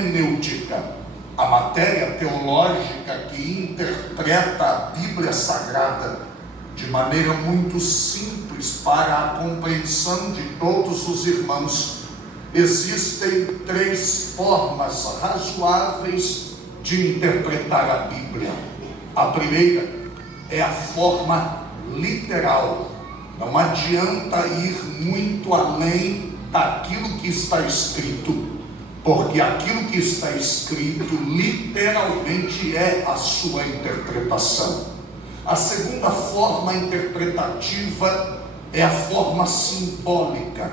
hermenêutica, a matéria teológica que interpreta a Bíblia Sagrada de maneira muito simples para a compreensão de todos os irmãos. Existem 3 formas razoáveis de interpretar a Bíblia. A primeira é a forma literal. Não adianta ir muito além daquilo que está escrito, porque aquilo que está escrito literalmente é a sua interpretação. A segunda forma interpretativa é a forma simbólica,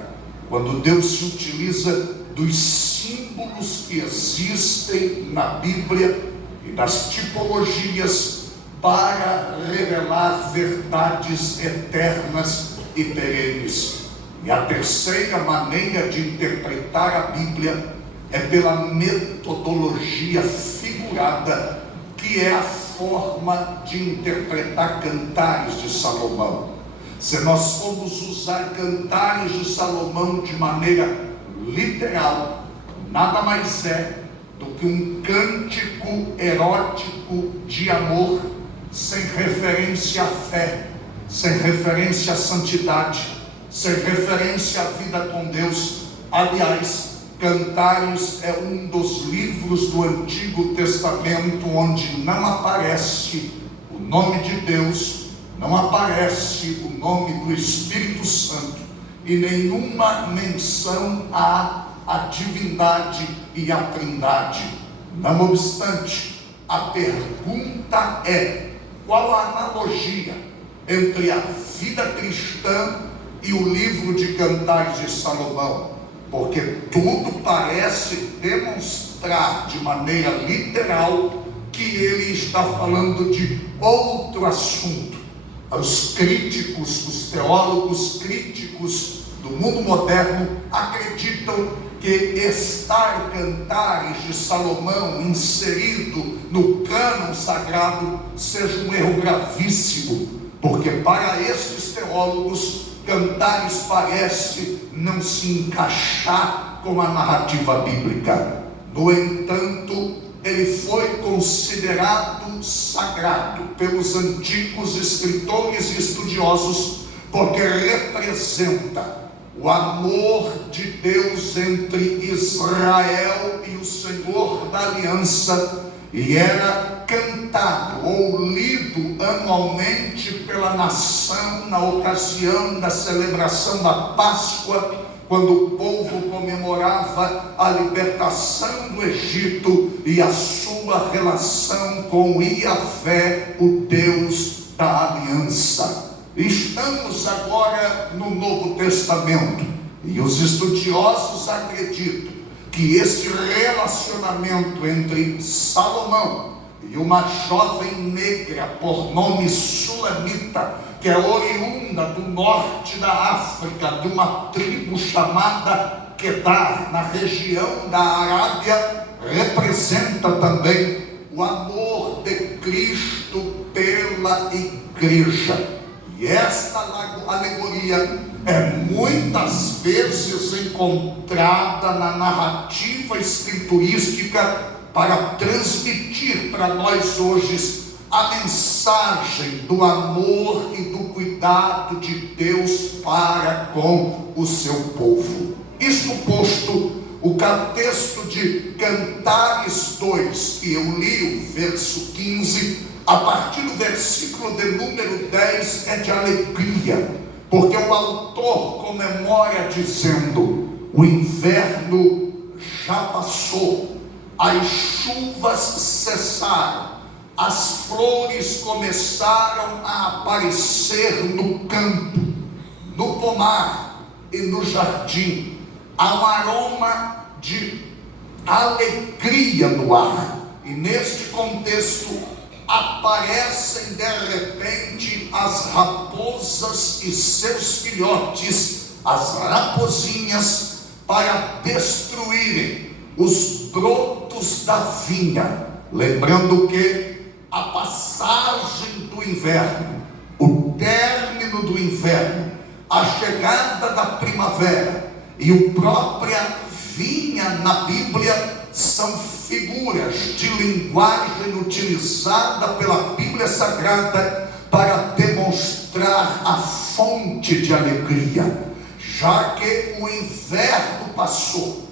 quando Deus se utiliza dos símbolos que existem na Bíblia e das tipologias para revelar verdades eternas e perenes. E a terceira maneira de interpretar a Bíblia é pela metodologia figurada, que é a forma de interpretar Cantares de Salomão. Se nós formos usar Cantares de Salomão de maneira literal, nada mais é do que um cântico erótico de amor, sem referência à fé, sem referência à santidade, sem referência à vida com Deus. Aliás, Cantares é um dos livros do Antigo Testamento onde não aparece o nome de Deus, não aparece o nome do Espírito Santo e nenhuma menção à divindade e à trindade. Não obstante, a pergunta é: qual a analogia entre a vida cristã e o livro de Cantares de Salomão? Porque tudo parece demonstrar de maneira literal que ele está falando de outro assunto. Os críticos, os teólogos críticos do mundo moderno acreditam que estar Cantares de Salomão inserido no cânon sagrado seja um erro gravíssimo, porque para estes teólogos Cantares parece não se encaixar com a narrativa bíblica. No entanto, ele foi considerado sagrado pelos antigos escritores e estudiosos, porque representa o amor de Deus entre Israel e o Senhor da aliança, e era cantado ou lido anualmente pela nação na ocasião da celebração da Páscoa, quando o povo comemorava a libertação do Egito e a sua relação com Iavé, o Deus da aliança. Estamos agora no Novo Testamento, e os estudiosos acreditam que esse relacionamento entre Salomão e uma jovem negra por nome Sulamita, que é oriunda do norte da África, de uma tribo chamada Quedar, na região da Arábia, representa também o amor de Cristo pela igreja. E esta alegoria é muitas vezes encontrada na narrativa escriturística para transmitir para nós hoje a mensagem do amor e do cuidado de Deus para com o seu povo. Isto posto, o texto de Cantares 2, que eu li, o verso 15, a partir do versículo de número 10, é de alegria, porque o autor comemora dizendo: o inverno já passou, as chuvas cessaram, as flores começaram a aparecer no campo, no pomar e no jardim. Há um aroma de alegria no ar, e neste contexto aparecem de repente as raposas e seus filhotes, as raposinhas, para destruírem os brotos da vinha. Lembrando que a passagem do inverno, o término do inverno, a chegada da primavera e a própria vinha na Bíblia são figuras de linguagem utilizada pela Bíblia Sagrada para demonstrar a fonte de alegria. Já que o inverno passou,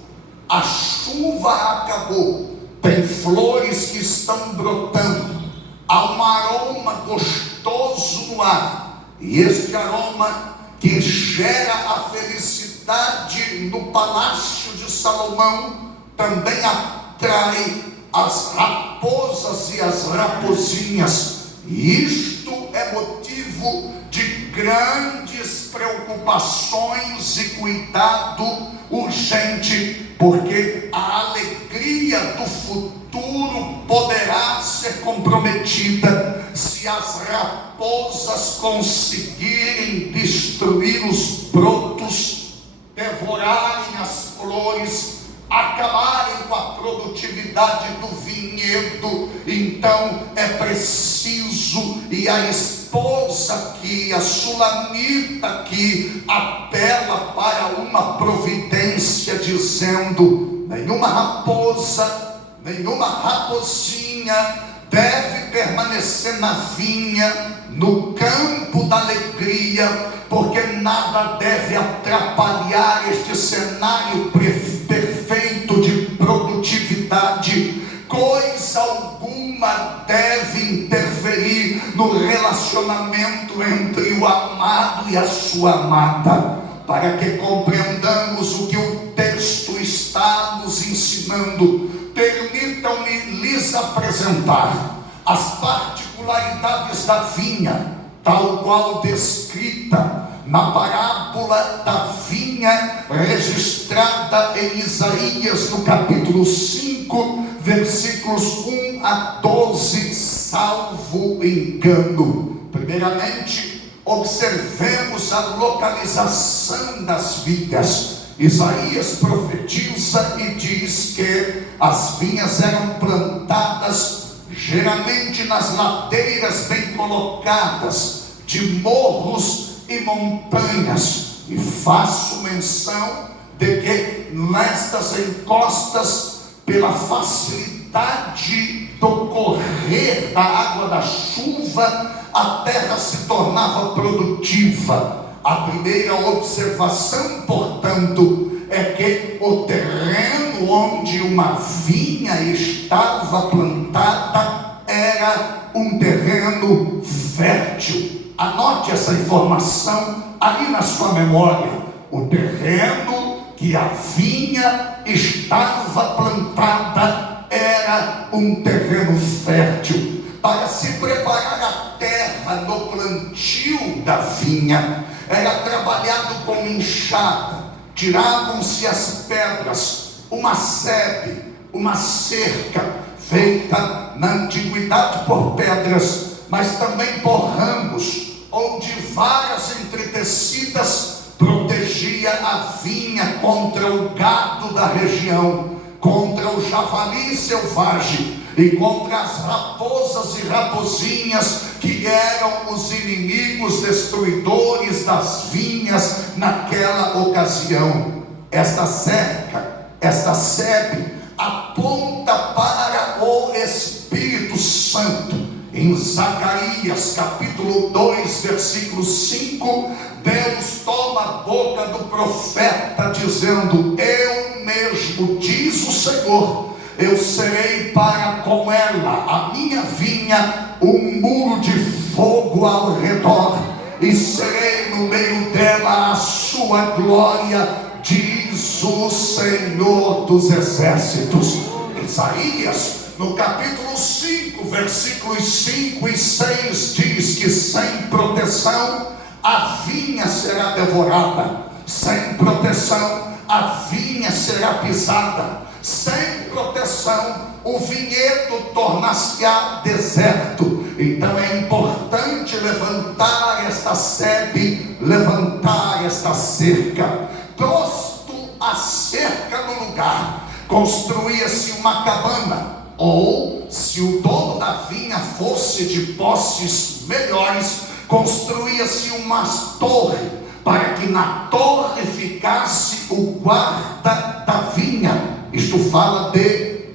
a chuva acabou, tem flores que estão brotando, há um aroma gostoso no ar, e este aroma que gera a felicidade no palácio de Salomão também atrai as raposas e as raposinhas, e isto é motivo de grandes preocupações e cuidado urgente, porque a alegria do futuro poderá ser comprometida se as raposas conseguirem destruir os brotos, devorarem as flores, acabarem com a produtividade do vinhedo. Então é preciso, e a esposa aqui, a sulamita aqui, apela para uma providência, dizendo: nenhuma raposa, nenhuma raposinha deve permanecer na vinha, no campo da alegria, porque nada deve atrapalhar este cenário perfeito de produtividade. Coisa alguma deve interferir no relacionamento entre o amado e a sua amada. Para que compreendamos o que o texto está nos ensinando, permitam-me lhes apresentar as particularidades da vinha, tal qual descrita na parábola da vinha registrada em Isaías no capítulo 5, versículos 1 a 12, salvo engano. Primeiramente, observemos a localização das vinhas. Isaías profetiza e diz que as vinhas eram plantadas geralmente nas ladeiras bem colocadas de morros e montanhas, e faço menção de que nestas encostas, pela facilidade do correr da água da chuva, a terra se tornava produtiva. A primeira observação, portanto, é que o terreno onde uma vinha estava plantada era um terreno fértil. Anote essa informação ali na sua memória. O terreno que a vinha estava plantada era um terreno fértil. Para se preparar a terra no plantio da vinha, era trabalhado com enxada, tiravam-se as pedras, uma sebe, uma cerca, feita na antiguidade por pedras, mas também por ramos, onde varas entretecidas protegia a vinha contra o gado da região, contra o javali selvagem e contra as raposas e raposinhas, que eram os inimigos destruidores das vinhas naquela ocasião. Esta cerca, esta sebe, aponta para o Espírito Santo. Em Zacarias capítulo 2, versículo 5, Deus toma a boca do profeta dizendo: eu mesmo, diz o Senhor, eu serei para com ela, a minha vinha, um muro de fogo ao redor, e serei no meio dela a sua glória, diz o Senhor dos exércitos. Isaías, no capítulo 5, versículos 5 e 6, diz que sem proteção a vinha será devorada, sem proteção a vinha será pisada, sem proteção o vinhedo tornar-se-á deserto. Então é importante levantar esta sebe, levantar esta cerca. Posto a cerca no lugar, construía-se uma cabana, ou, se o dono da vinha fosse de posses melhores, construía-se uma torre, para que na torre ficasse o guarda da vinha. Isto fala de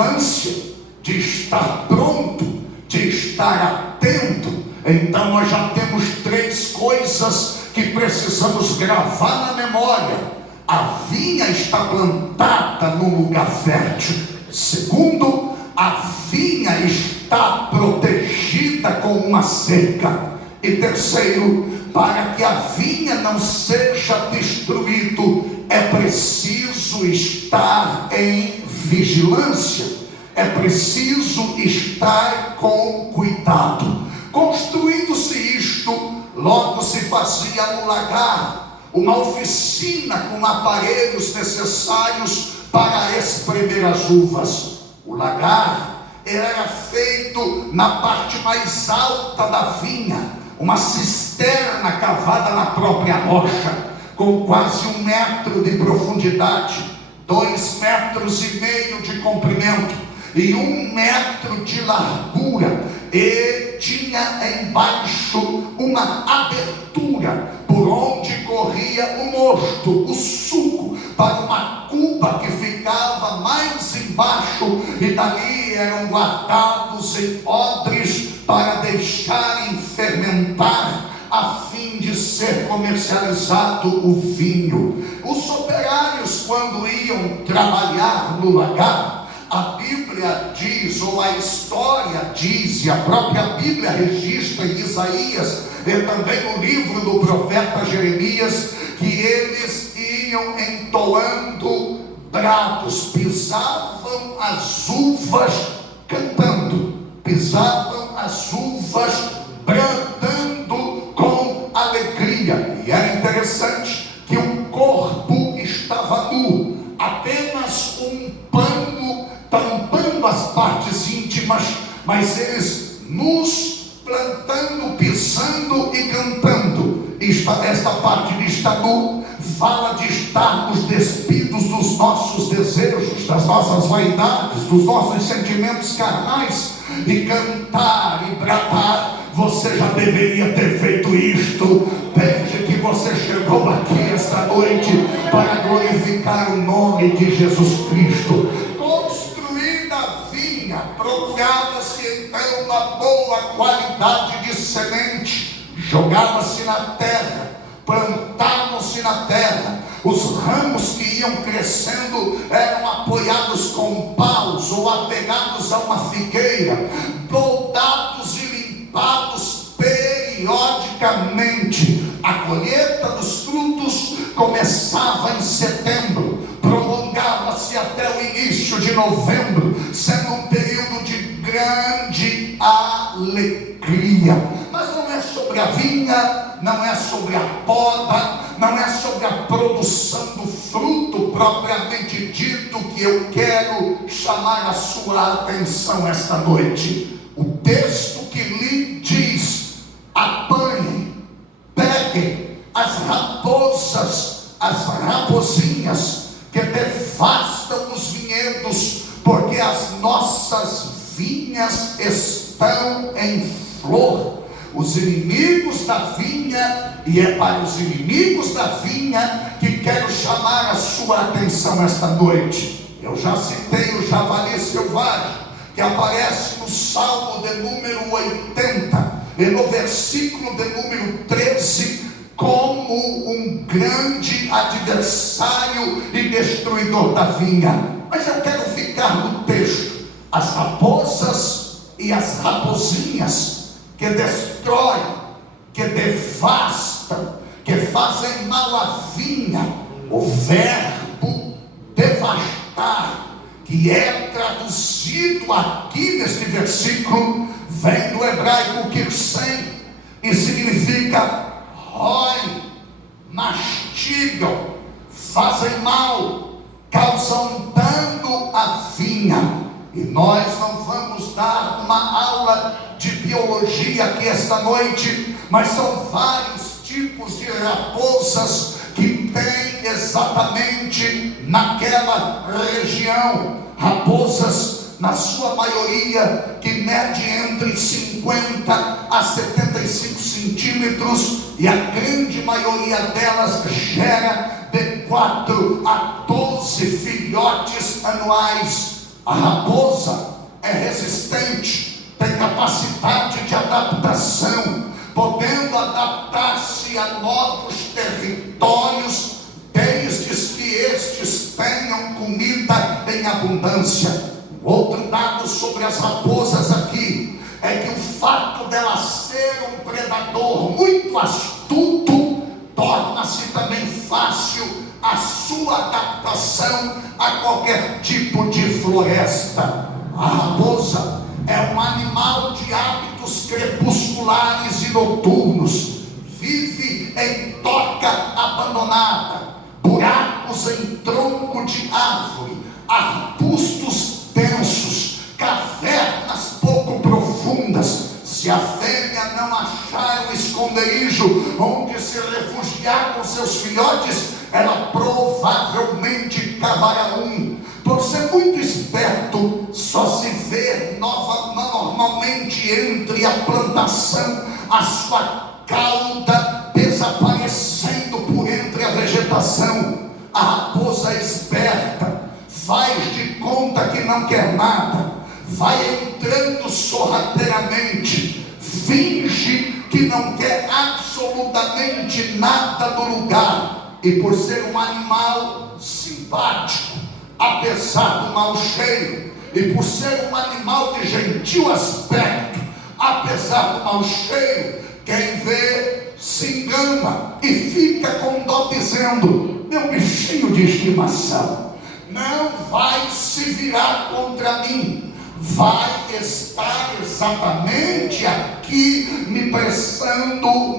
vigilância, de estar pronto, de estar atento. Então nós já temos 3 coisas que precisamos gravar na memória. A vinha está plantada no lugar fértil. Segundo, a vinha está protegida com uma cerca. E terceiro, para que a vinha não seja destruída, é preciso estar em vigilância, é preciso estar com cuidado. Construindo-se isto, logo se fazia no lagar uma oficina com aparelhos necessários para espremer as uvas. O lagar era feito na parte mais alta da vinha, uma cisterna cavada na própria rocha, com quase 1 metro de profundidade, 2,5 metros de comprimento e 1 metro de largura, e tinha embaixo uma abertura por onde corria o mosto, o suco, para uma cuba que ficava mais embaixo, e dali eram guardados em odres para deixarem fermentar, a fim de ser comercializado o vinho. Os operários, quando iam trabalhar no lagar, a Bíblia diz, ou a história diz, e a própria Bíblia registra em Isaías, e também no livro do profeta Jeremias, que eles iam entoando brados, pisavam as uvas cantando, pisavam as uvas bradando com alegria. E era interessante que o corpo estava nu, apenas um pano tampando as partes íntimas, mas eles nus, plantando, pisando e cantando. Esta parte de estar nu fala de estarmos despidos dos nossos desejos, das nossas vaidades, dos nossos sentimentos carnais, e cantar e bradar. Você já deveria ter feito isto desde que você chegou aqui esta noite, para glorificar o nome de Jesus Cristo. Construída a vinha, procurava-se então uma boa qualidade de semente, jogava-se na terra, plantavam-se na terra. Os ramos que iam crescendo eram apoiados com paus ou apegados a uma figueira, podados e limpados periodicamente. A colheita dos frutos começava em setembro, prolongava-se até o início de novembro, sendo um período de grande alegria. Mas não é sobre a vinha, não é sobre a poda, não é sobre a produção do fruto propriamente dito que eu quero chamar a sua atenção esta noite. O texto que lhe diz: apanhem, peguem as raposas, as raposinhas que devastam os vinhedos, porque as nossas vinhas estão em flor. Os inimigos da vinha, e é para os inimigos da vinha que quero chamar a sua atenção esta noite. Eu já citei o javali selvagem, que aparece no Salmo de número 80, e no versículo de número 13, como um grande adversário e destruidor da vinha. Mas eu quero ficar no texto: as raposas e as raposinhas que destroem, que devastam, que fazem mal à vinha. O verbo devastar, que é traduzido aqui neste versículo, vem do hebraico kirsem, e significa roem, mastigam, fazem mal, causam dano à vinha. E nós não vamos dar uma aula de biologia aqui esta noite, mas são vários tipos de raposas que tem exatamente naquela região. Raposas, na sua maioria, que mede entre 50 a 75 centímetros, e a grande maioria delas gera de 4 a 12 filhotes anuais. A raposa novos territórios, desde que estes tenham comida em abundância. Outro dado sobre as raposas aqui é que o fato dela ser um predador muito astuto torna-se também fácil a sua adaptação a qualquer tipo de floresta. A raposa é um animal de hábitos crepusculares e noturnos, vive em toca abandonada, buracos em tronco de árvore, arbustos densos, cavernas pouco profundas. Se a fêmea não achar um esconderijo onde se refugiar com seus filhotes, ela provavelmente cavará um. Por ser muito esperto, só se vê normalmente entre a plantação a sua cauda desaparecendo por entre a vegetação. A raposa esperta faz de conta que não quer nada, vai entrando sorrateiramente, finge que não quer absolutamente nada do lugar, e por ser um animal simpático, apesar do mau cheiro, e por ser um animal de gentil aspecto, apesar do mau cheiro, quem vê se engana e fica com dó, dizendo: meu bichinho de estimação não vai se virar contra mim, vai estar exatamente aqui me prestando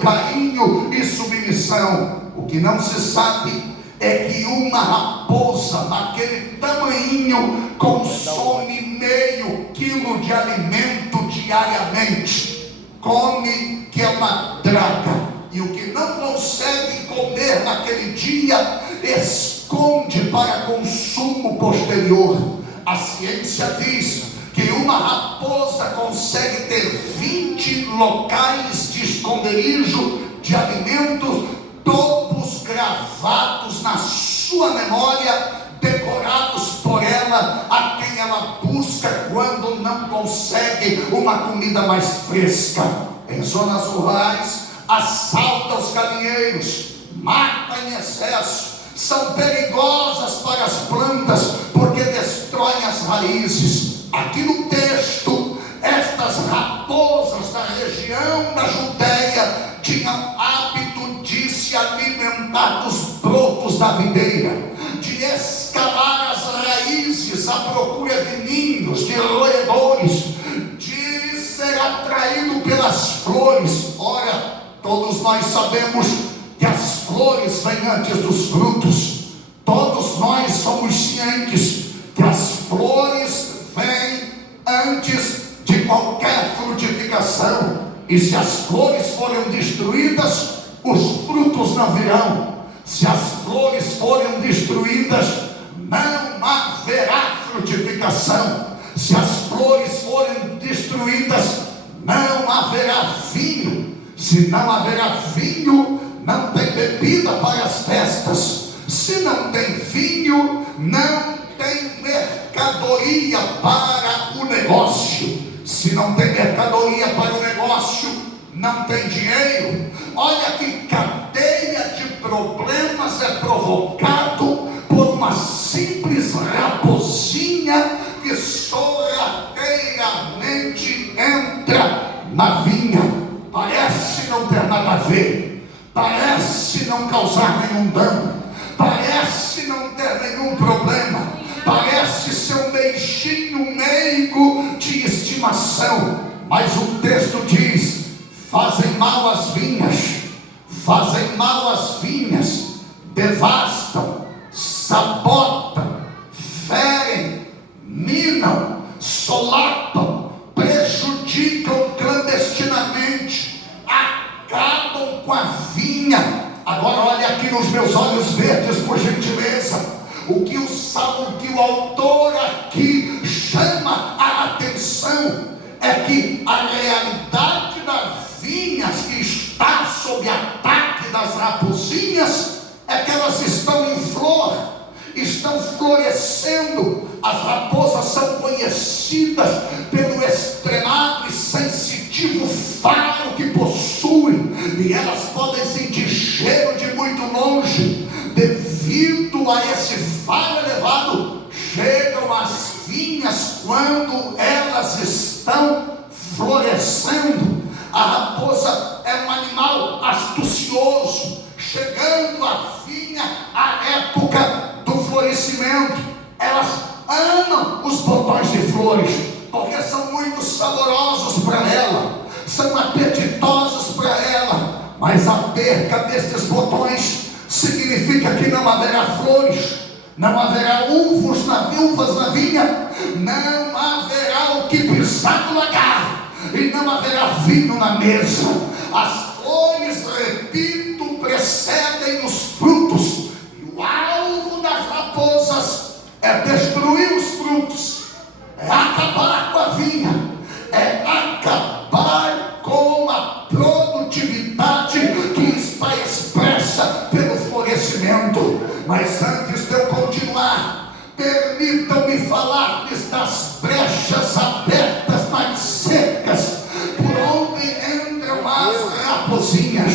carinho e submissão. O que não se sabe é que uma raposa naquele tamanhinho consome meio quilo de alimento diariamente. Come que é uma draga, e o que não consegue comer naquele dia esconde para consumo posterior. A ciência diz que uma raposa consegue ter 20 locais de esconderijo de alimentos, todos gravados na sua memória, decorados por ela, a quem ela busca quando não consegue uma comida mais fresca. Em zonas rurais, assalta os galinheiros, mata em excesso, são perigosas para as plantas porque destroem as raízes. Aqui no texto, estas raposas da região da Judéia tinham hábito de se alimentar dos brotos da videira, de escalar as raízes à procura de ninhos, de roedores, de ser atraído pelas flores. Ora, todos nós sabemos que as flores vêm antes dos frutos. Todos nós somos cientes que as flores vêm antes de qualquer frutificação. E se as flores forem destruídas, os frutos não virão. Se as flores forem destruídas, não haverá frutificação. Se as flores forem destruídas, não haverá vinho. Se não haverá vinho, não tem bebida para as festas. Se não tem vinho, não tem mercadoria para o negócio. Se não tem mercadoria para o negócio, não tem dinheiro. Olha que cadeia de problemas é provocado por uma simples raposinha que sorrateiramente entra na vinha. Parece não ter nada a ver, parece não causar nenhum dano, parece não ter nenhum problema, parece ser um beijinho meigo de estimação. Mas o texto diz: fazem mal às vinhas, devastam, sabotam, ferem, minam, solapam, prejudicam clandestinamente, acabam com a vinha. Agora olha aqui nos meus olhos verdes, por gentileza. O que o autor aqui chama a atenção é que a realidade das vinhas que está sob ataque das raposinhas é que elas estão em flor, estão florescendo. As raposas são conhecidas pelo extremado e sensitivo faro que possuem, e elas observado? Chegam as vinhas quando elas estão florescendo. A raposa é um animal astucioso. Chegando a vinha, a época do florescimento, elas amam os botões de flores, porque são muito saborosos para ela, são apetitosos para ela. Mas a perca desses botões significa que não haverá flores, não haverá uvas na vinha, não haverá o que pisar no lagar, e não haverá vinho na mesa. As flores, repito, precedem os frutos, e o alvo das raposas é destruir os frutos, é acabar com a vinha, é acabar com a produtividade que está expressa pelo florescimento. Mas antes de eu continuar, permitam-me falar-lhes das brechas abertas nas cercas, por onde entram as raposinhas.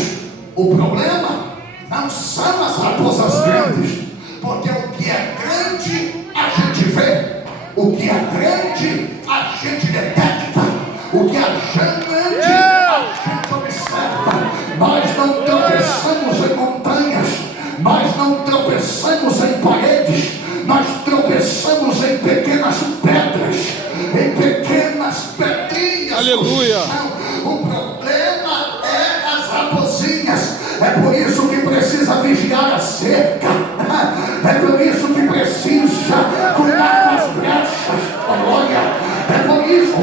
O problema não são as raposas grandes, porque o que é grande a gente vê, o que é grande a gente detecta, o que é grande a gente observa. Nós não tropeçamos em montanhas, nós não tropeçamos em paredes, nós tropeçamos em pequenas pedras, em pequenas pedrinhas. Aleluia! O problema é as raposinhas. É por isso que precisa vigiar a cerca, é por isso que precisa cuidar das brechas. Olha, é por isso,